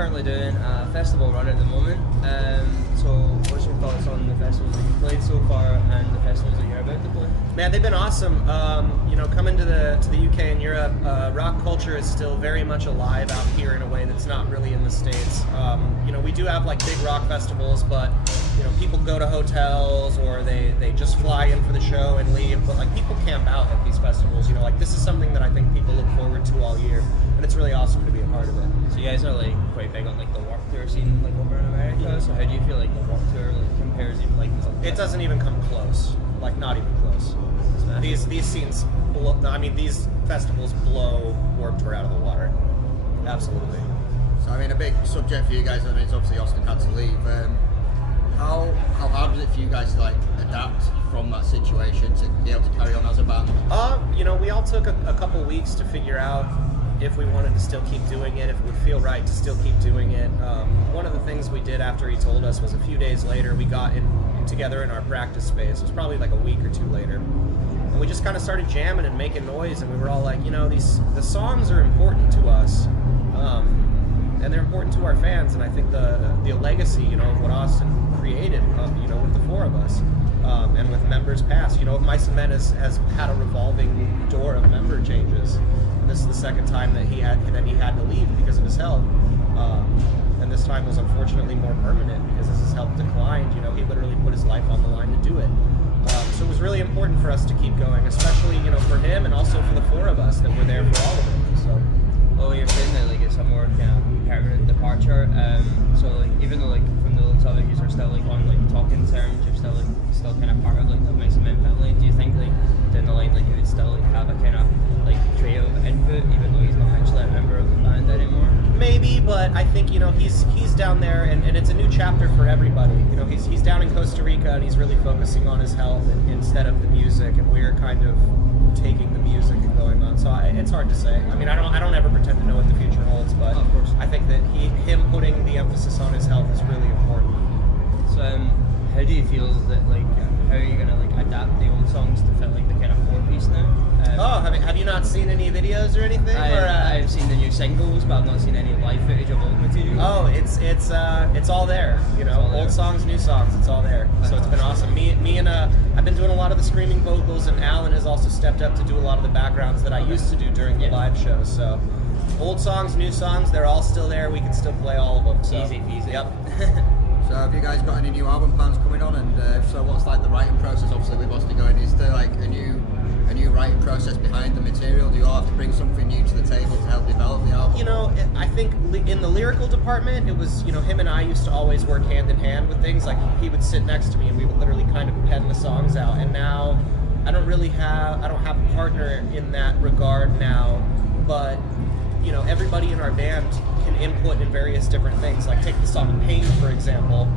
currently doing a festival run at the moment. So what's your thoughts on the festivals that you've played so far and the festivals that you're about to play? Man, they've been awesome. You know, coming to the UK and Europe, rock culture is still very much alive out here in a way that's not really in the States. You know, we do have like big rock festivals, but you know, people go to hotels or they just fly in for the show and leave. But like people camp out at these festivals. You know, like this is something that I think people look forward to all year, and it's really awesome to be a part of it. So you guys are like quite big on like the Warped Tour scene like over in America. Yeah. So how do you feel like the Warped Tour like compares even like? It doesn't even come close. Like not even close. These scenes, I mean, these festivals blow Warped Tour out of the water. Absolutely. So I mean, a big subject for you guys, I mean, it's obviously Austin had to leave. How hard was it for you guys to like adapt from that situation to be able to carry on as a band? You know, we all took a couple weeks to figure out if we wanted to still keep doing it, if it would feel right to still keep doing it. One of the things we did after he told us was a few days later we got in together in our practice space. It was probably like a week or two later. And we just kind of started jamming and making noise, and we were all like, you know, the songs are important to us. And they're important to our fans, and I think the legacy, you know, of what Austin created, you know, with the four of us, and with members past, you know, Mice and Men has had a revolving door of member changes. And this is the second time that he had to leave because of his health, and this time was unfortunately more permanent because as his health declined, you know, he literally put his life on the line to do it. So it was really important for us to keep going, especially, you know, for him and also for the four of us that were there for all of it. So. Well, you're saying that like it's a more kind of permanent departure. So like even though like from the looks of it, you're still like on like talking terms, you're still kind of part of like the Mice and Men family. Do you think like down the line like you would still like have a kind of like creative input even though he's not actually a member of the band anymore? Maybe, but I think, you know, he's down there and it's a new chapter for everybody. You know, he's down in Costa Rica and he's really focusing on his health instead of the music, and we're kind of taking the music and going on. So it's hard to say. I mean, I don't ever pretend to know what the future holds, but of course. I think that him putting the emphasis on his health is really important. So how do you feel that like how are you gonna like adapt the old songs to fit like the kind of four-piece now? Have you not seen any videos or anything? I've seen the new singles, but I've not seen any live footage of old material. Oh, it's all there. You know, old songs, new songs, it's all there. So it's been awesome. Me and I've been doing a lot of the screaming vocals, and Alan has also stepped up to do a lot of the backgrounds that I used to do during the live shows. So old songs, new songs, they're all still there. We can still play all of them. So. Easy peasy. Yep. So have you guys got any new album plans coming on? And if so, what's like the writing process? Obviously, with Austin going, is there like a new writing process behind the material? Do you all have to bring something new to the table to help develop the album? You know, I think in the lyrical department, it was, you know, him and I used to always work hand in hand with things. Like he would sit next to me and we would literally kind of pen the songs out. And now I don't have a partner in that regard now, but you know, everybody in our band can input in various different things. Like take the song Pain, for example.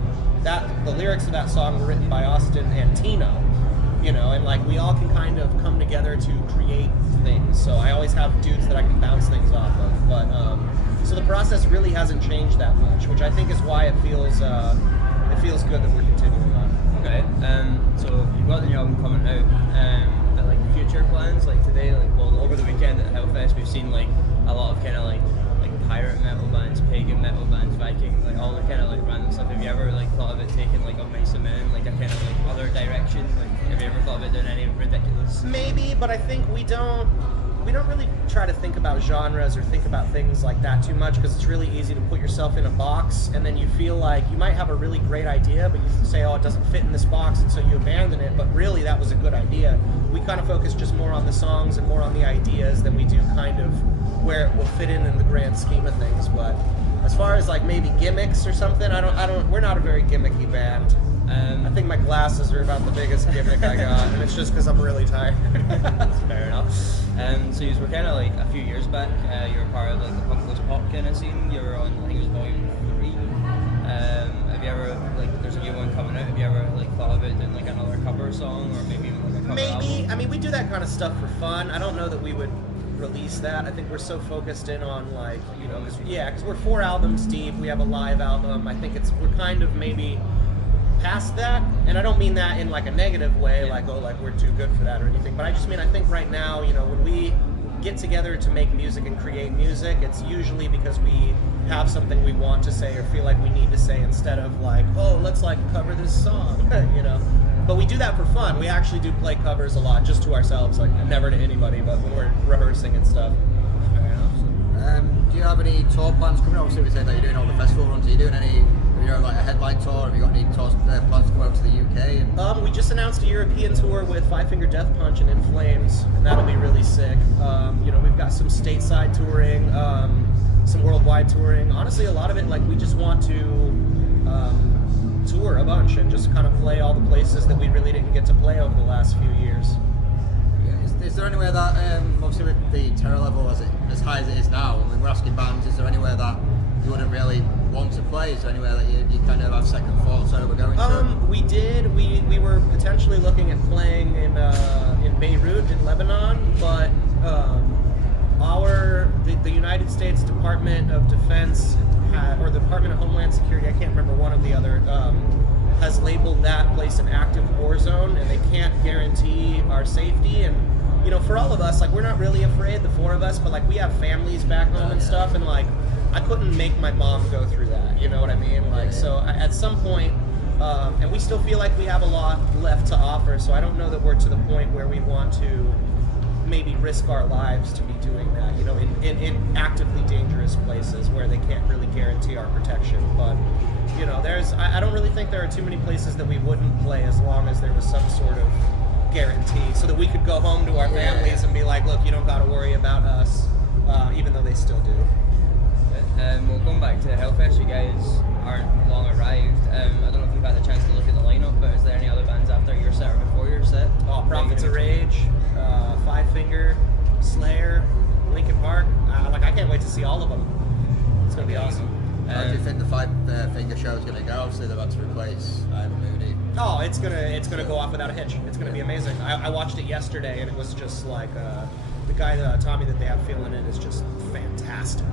The lyrics of that song were written by Austin and Tino. You know, and like we all can kind of come together to create things. So I always have dudes that I can bounce things off of. But so the process really hasn't changed that much, which I think is why it feels good that we're continuing on. Okay. So you've got the new album coming out. But like future plans, like today, like well over the weekend at Hellfest, we've seen like a lot of kind of like pirate metal bands, pagan metal bands, Viking, like all the kind of like random stuff. Have you ever like thought of it taking like a Mice and Men, like a kind of like other direction? Like have you ever thought of it doing any ridiculous? Maybe, but I think we don't really try to think about genres or think about things like that too much, because it's really easy to put yourself in a box and then you feel like you might have a really great idea, but you say, oh, it doesn't fit in this box, and so you abandon it, but really that was a good idea. We kind of focus just more on the songs and more on the ideas than we do kind of where it will fit in the grand scheme of things. But as far as like maybe gimmicks or something, we're not a very gimmicky band. I think my glasses are about the biggest gimmick I got, and it's just because I'm really tired. That's fair enough. So you were kind of like a few years back, you were part of like the punkless pop kind of scene. You were on, I think it was Volume 3. Have you ever, like, there's a new one coming out, have you ever like thought about doing like another cover song or maybe even like a cover album? I mean, we do that kind of stuff for fun. I don't know that we would release that. I think we're so focused in on like, you know, because we're 4 albums deep, we have a live album. I think we're kind of maybe past that, and I don't mean that in like a negative way, like, oh, like we're too good for that or anything, but I just mean I think right now, you know, when we get together to make music and create music, it's usually because we have something we want to say or feel like we need to say, instead of like, oh, let's like cover this song, you know. But we do that for fun. We actually do play covers a lot, just to ourselves, like never to anybody, but when we're rehearsing and stuff. Do you have any tour plans coming? Obviously, we said that you're doing all the festival runs. Are you doing any, you know, like a headline tour? Have you got any tours, plans to go out to the UK? And... we just announced a European tour with Five Finger Death Punch and In Flames, and that'll be really sick. You know, we've got some stateside touring, some worldwide touring. Honestly, a lot of it, like, we just want to tour a bunch and just kind of play all the places that we really didn't get to play over the last few years. Is there anywhere that, obviously with the terror level as high as it is now, I mean, we're asking bands, is there anywhere that you wouldn't really want to play? Is there anywhere that you kind of have second thoughts over going to? We did. We were potentially looking at playing in Beirut in Lebanon, but the United States Department of Defense or the Department of Homeland Security, I can't remember, one or the other, has labeled that place an active war zone, and they can't guarantee our safety. And you know, for all of us, like, we're not really afraid, the four of us, but like, we have families back home and stuff, and like, I couldn't make my mom go through that, you know what I mean? Like, so at some point, and we still feel like we have a lot left to offer, so I don't know that we're to the point where we want to maybe risk our lives to be doing that, you know, in actively dangerous places where they can't really guarantee our protection. But you know, I don't really think there are too many places that we wouldn't play as long as there was some sort of guarantee, so that we could go home to our families and be like, look, you don't got to worry about us, even though they still do. Well, going back to Hellfest, you guys aren't long arrived. I don't know if you've had the chance to look at the lineup, but is there any other bands after your set or before your set? Oh, Prophets of Rage, Five Finger, Slayer, Linkin Park. Like, I can't wait to see all of them. It's gonna be awesome. How do you think the Five Finger show is going to go? Obviously, they're about to replace Iron Moody. Oh, it's gonna go off without a hitch. It's gonna be amazing. I watched it yesterday, and it was just like the guy, Tommy, that they have filling in is just fantastic.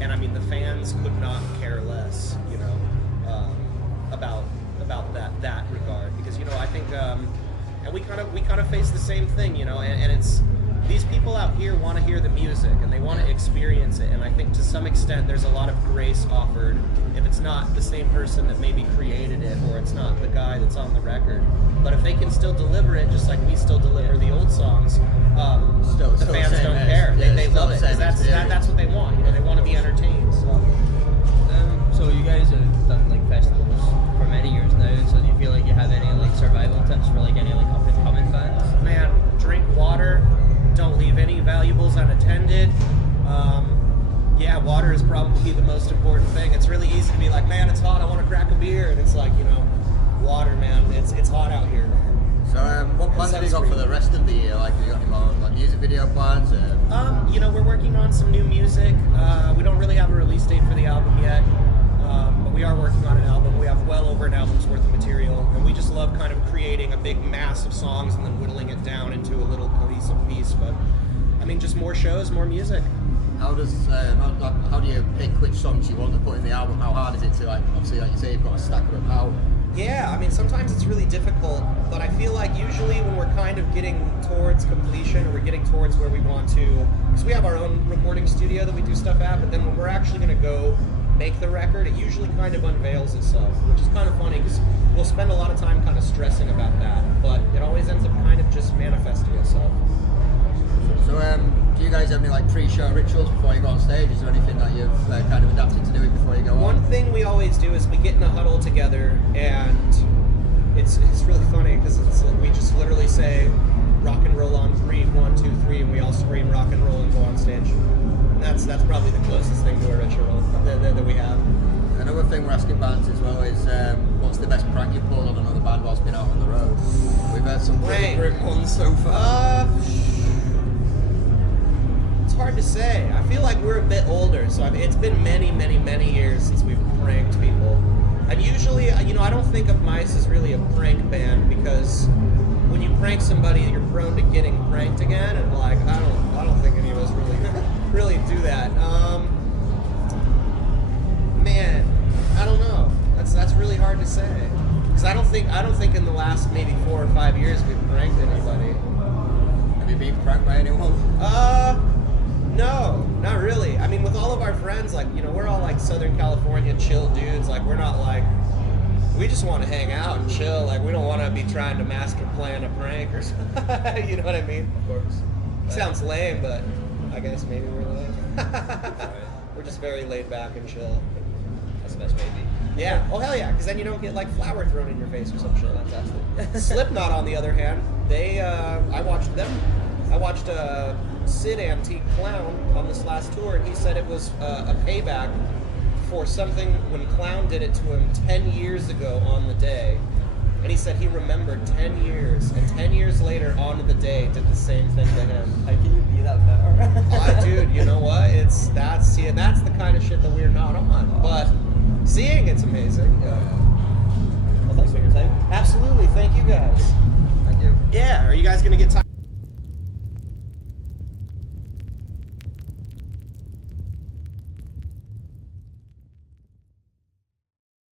And I mean, the fans could not care less, you know, about that regard, because you know, I think, and we kind of face the same thing, you know, and it's, these people out here want to hear the music and they want to experience it, and I think to some extent there's a lot of grace offered if it's not the same person that maybe created it, or it's not the guy that's on the record. But if they can still deliver it just like we still deliver the old songs, the fans don't care. They love it, because that's what they want. You know, they want to be entertained. So you guys have done like festivals for many years now. So do you feel like you have any like survival tips for like any like up and coming bands? Man, drink water. Don't leave any valuables unattended. Yeah, water is probably the most important thing. It's really easy to be like, man, it's hot, I want to crack a beer, and it's like, you know, water, man. It's hot out here, man. So, what plans have you got for the rest of the year? Like, have you got any more like music video plans? You know, we're working on some new music. We don't really have a release date for the album yet, but we are working on an album. We have well over an album's worth of material, and we just love kind of creating a big mass of songs and then whittling it down into a little cohesive piece. But I mean, just more shows, more music. How do you pick which songs you want to put in the album? How hard is it to, like, obviously, like you say, you've got a stack of them out? Yeah, I mean, sometimes it's really difficult, but I feel like usually when we're kind of getting towards completion, or we're getting towards where we want to, because we have our own recording studio that we do stuff at, but then when we're actually going to go make the record, it usually kind of unveils itself, which is kind of funny, because we'll spend a lot of time kind of stressing about that, but it always ends up kind of just manifesting itself. So, do you guys have any like pre-show rituals before you go on stage? Is there anything that you've kind of adapted to doing before you go on? One thing we always do is we get in a huddle together, and it's really funny because we just literally say rock and roll on 3, 1, 2, 3, and we all scream rock and roll and go on stage. And that's probably the closest thing to a ritual that we have. Another thing we're asking bands as well is what's the best prank you pulled on another band whilst being out on the road? We've heard some pretty grim ones so far. It's hard to say. I feel like we're a bit older, so it's been many, many, many years since we've pranked people. And usually, you know, I don't think of Mice as really a prank band, because when you prank somebody, you're prone to getting pranked again, and like, I don't think any of us really do that. Man, I don't know. That's really hard to say, because I don't think in the last maybe 4 or 5 years we've pranked anybody. Have you been pranked by anyone? No, not really. I mean, with all of our friends, like, you know, we're all like Southern California chill dudes. Like, we're not like, we just want to hang out and chill. Like, we don't want to be trying to master plan a prank or something. You know what I mean? Of course. Sounds lame, but I guess maybe we're lame. We're just very laid back and chill. That's the best way to be. Yeah. Oh, hell yeah. Because then you don't get, like, flour thrown in your face or some shit. Fantastic. Slipknot, on the other hand, they, I watched them. I watched Sid Antique Clown on this last tour, and he said it was a payback for something when Clown did it to him 10 years ago on the day. And he said he remembered 10 years, and 10 years later on the day did the same thing to him. How can you be that better? Dude, you know what? That's the kind of shit that we're not on. But seeing it's amazing. Yeah. Well, thanks for your time. Absolutely. Thank you guys. Thank you. Yeah. Are you guys gonna get time?